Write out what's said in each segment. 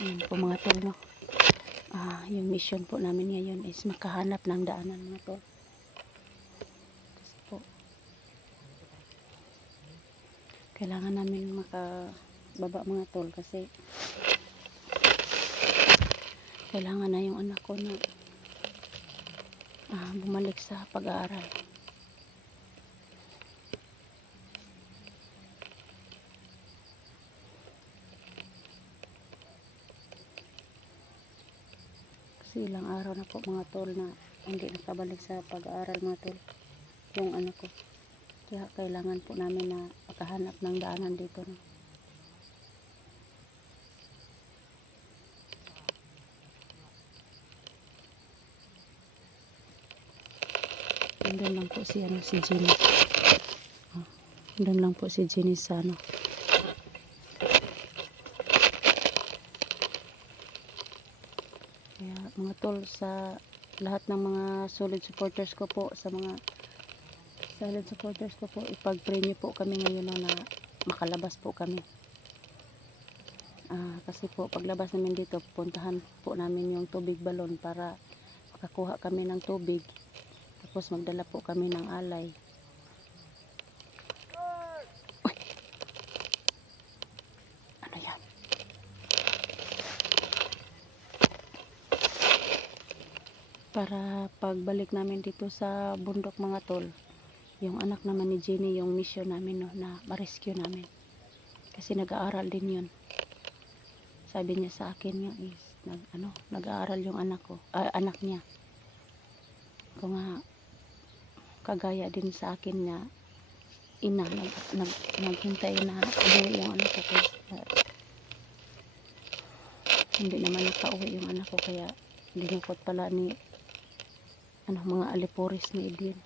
Ayan po mga tol, no? Ah, yung mission po namin ngayon is makahanap ng daanan mga tol. Kasi po, kailangan namin makababa mga tol kasi kailangan na yung anak ko na ah, bumalik sa pag-aaral. Kasi ilang araw na po mga tol na hindi nakabalik sa pag-aaral mga tol. Yung anak ko. Kaya kailangan po namin na makahanap ng daanan dito. No? Nandun lang po si, ano, si Jenny. Ah, nandun lang po si Jenny sa ano. Mga tol sa lahat ng mga solid supporters ko po sa mga solid supporters ko po ipag-pray po kami ngayon no, na makalabas po kami. Ah, kasi po paglabas namin dito puntahan po namin yung tubig balon para makakuha kami ng tubig. Tapos magdala po kami ng alay. Para pagbalik namin dito sa bundok mga tol. Yung anak naman ni Jenny yung mission namin no, na ma-rescue namin. Kasi nag-aaral din yun. Sabi niya sa akin nga is nag, ano, nag-aaral yung anak ko ah, anak niya. Kung nga kagaya din sa akin na ina nag, nag, naghintay na umuwi yung anak ko kasi, hindi naman nakauwi yung anak ko kaya dinukot pala ni ano mga aliporis ni Edwin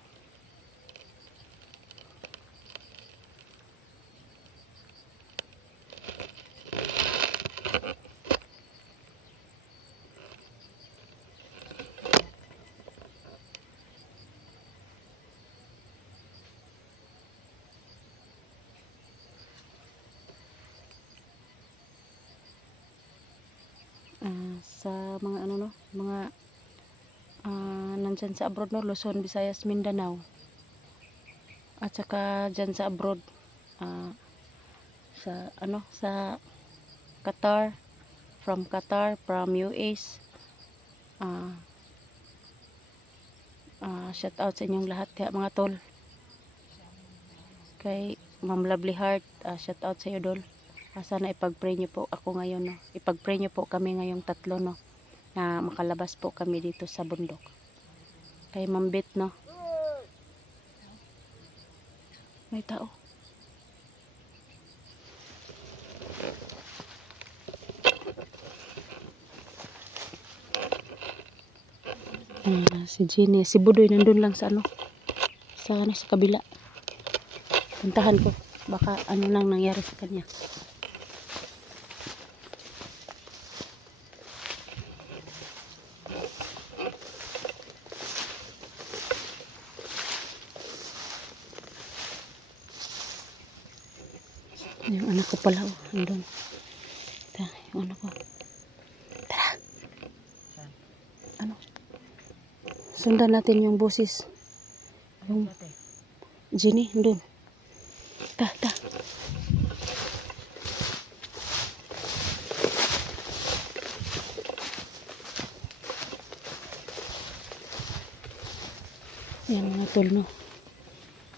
nandyan sa abroad no? Luzon, Visayas, Mindanao. At saka dyan sa abroad ah, sa ano sa Qatar from Qatar from US ah ah, shout out sa inyong lahat kaya mga tol. Kay Ma'am Lovely Heart ah, shout out sa iyo dol. Ah, sana ipag-pray niyo po ako ngayon no? Ipag-pray niyo po kami ngayong tatlo no? Na makalabas po kami dito sa bundok kay Mambit no? May tao. Ah, si Jenny si Budoy nandun lang sa ano sa ano sa kabila. Puntahan ko. Baka ano nang nangyari sa kanya Yung anak ko pala, oh, andun. Ito, yung anak ko. Tara. Ano? Sundan natin yung busis. Yung Jenny, andun. Ta, ta. Yan mga tol, no.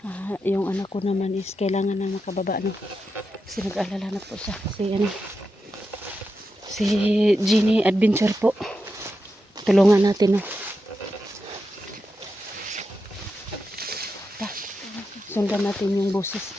Ah, yung anak ko naman is kailangan na makababa, no. Kasi nag-alala na po siya. Si, ano, si Genie Adventure po. Tulungan natin, no. Sundan natin yung boses.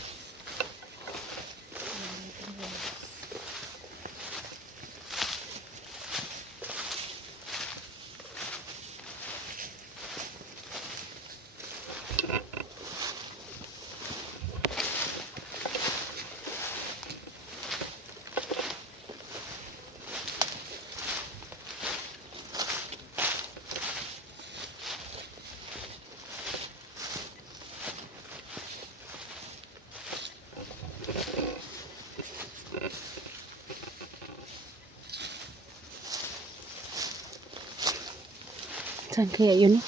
Saan kaya yun? eh?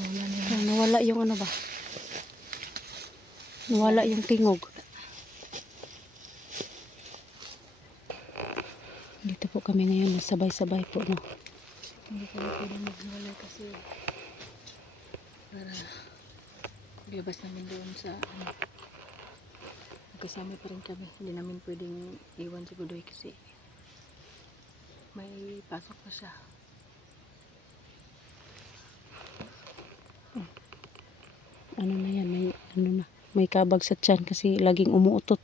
Wala na nawala yung ano ba? Nawala yung tingog. Dito po kami ngayon, sabay-sabay po, no? Hindi kami pwede maghiwalay kasi para ilabas namin doon sa ano. Magkasama pa rin kami. Hindi namin pwedeng iwan si Budoy kasi may pasok pa siya. Ano na yan, may, ano na, may kabag sa tiyan kasi laging umuutot.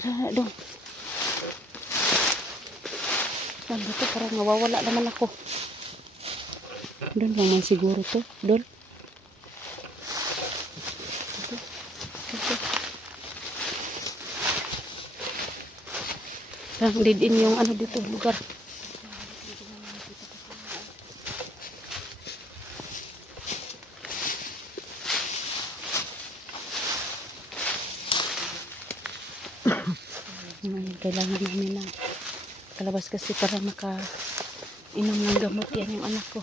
Tara dong. Saan ba to? Parang nawawala naman ako. Doon lang man siguro to. Doon. Dito. Dito. Parang didin yung ano dito, lugar. Ngayon, kailangan namin na kalabas kasi para maka inom ng gamot yan yung anak ko.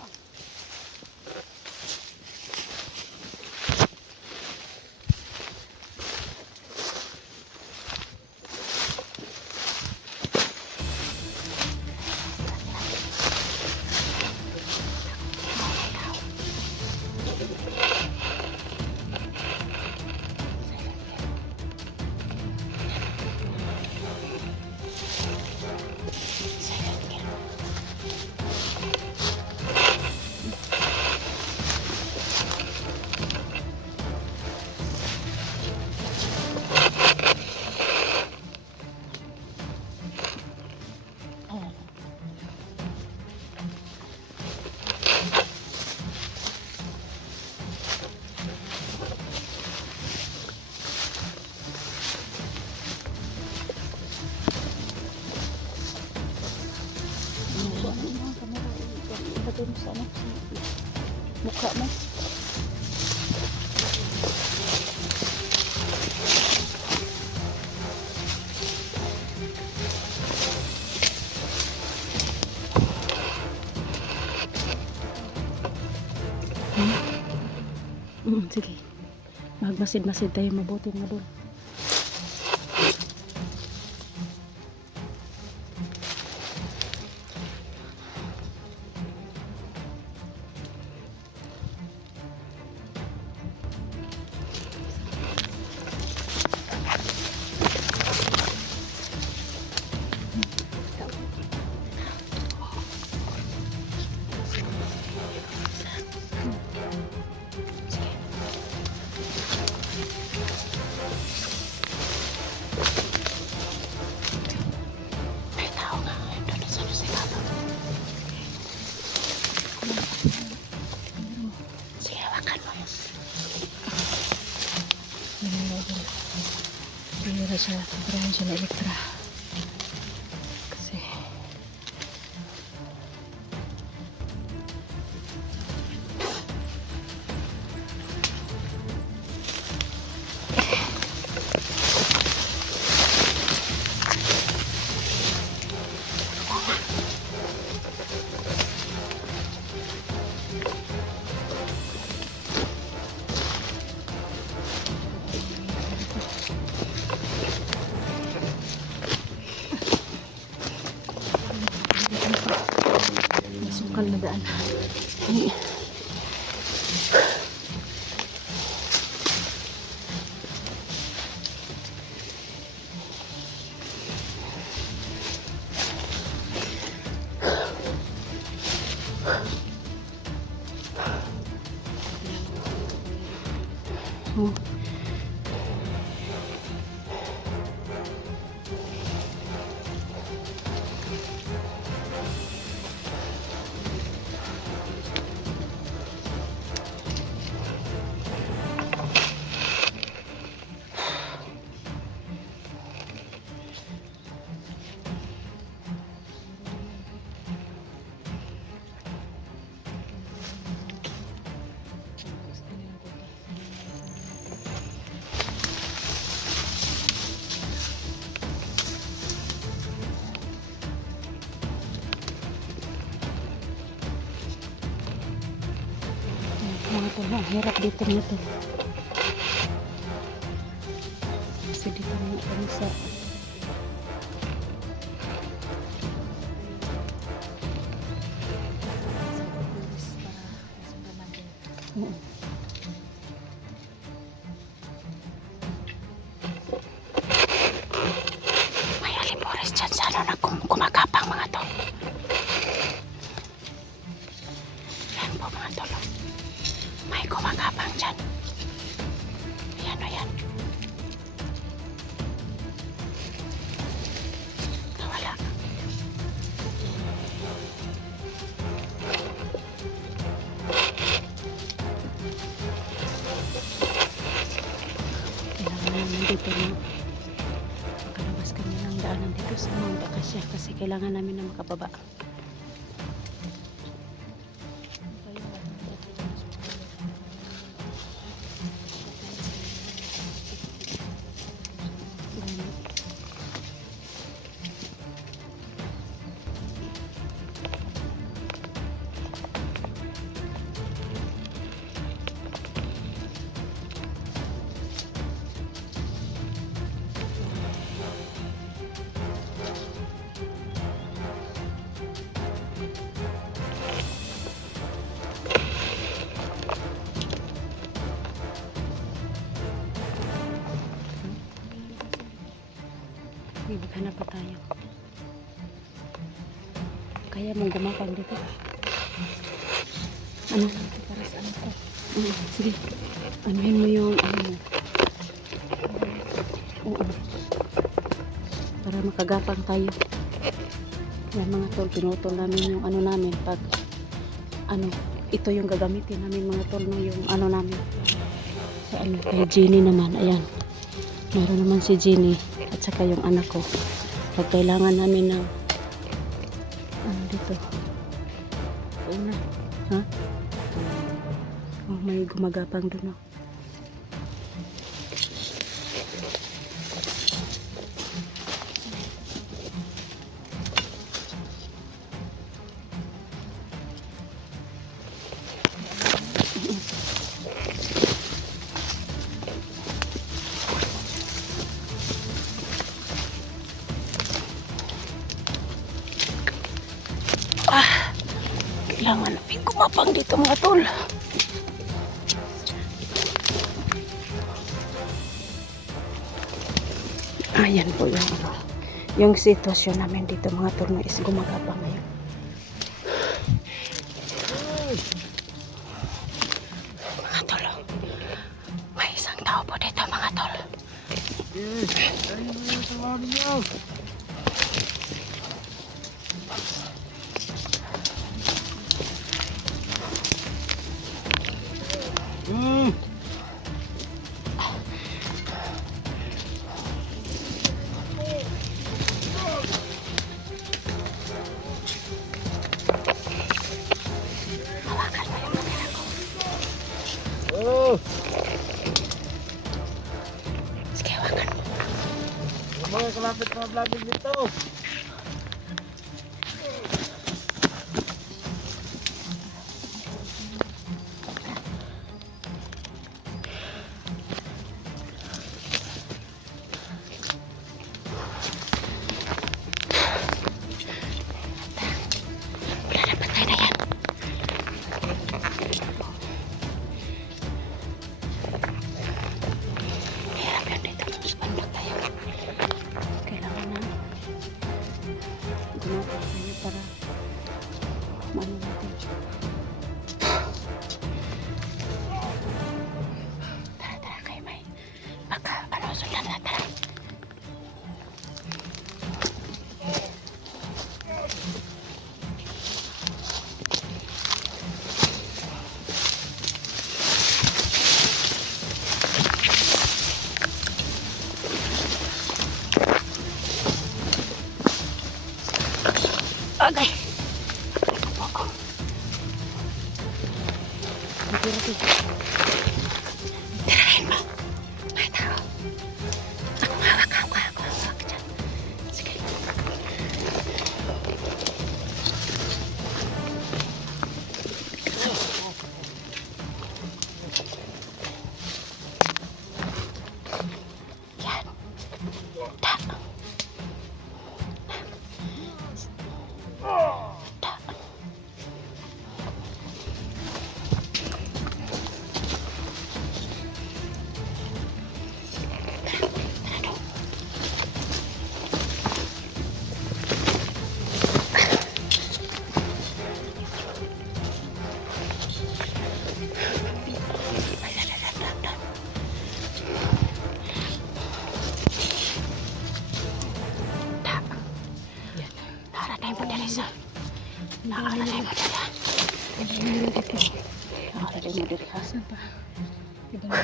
Dun sa ano, mukha mo. Mm, sige. Magmasid-masid tayo mabuti nga doon. Pira siya. Sobrahan siya na elektra. Oh. Ano, ang hirap dito nito. Kasi dito na Sa namin na makababa. Kaya mong gumapang dito. Ano? Para sa ano ko. Oo, sige. Anuhin mo yung ano mo. Oo. Para makagapang tayo. Yan mga tol, pinutol namin yung ano namin pag ano, ito yung gagamitin namin mga tol no, yung ano namin. Sa ano, kay Jenny naman, ayan. Meron naman si Jenny at saka yung anak ko. Pag kailangan namin ng ano dito. Una. Ha? Oh, may gumagapang doon. Oh. Gumapang dito mga tol. Ayan po yung ano, yung sitwasyon namin dito mga tol na is gumagapang ngayon. Mga tol, may isang tao po dito mga tol. Hawakan mga kalapit mga vlogger dito. Gumapag tayo para. Maano Thank you. Saan pa? Iba na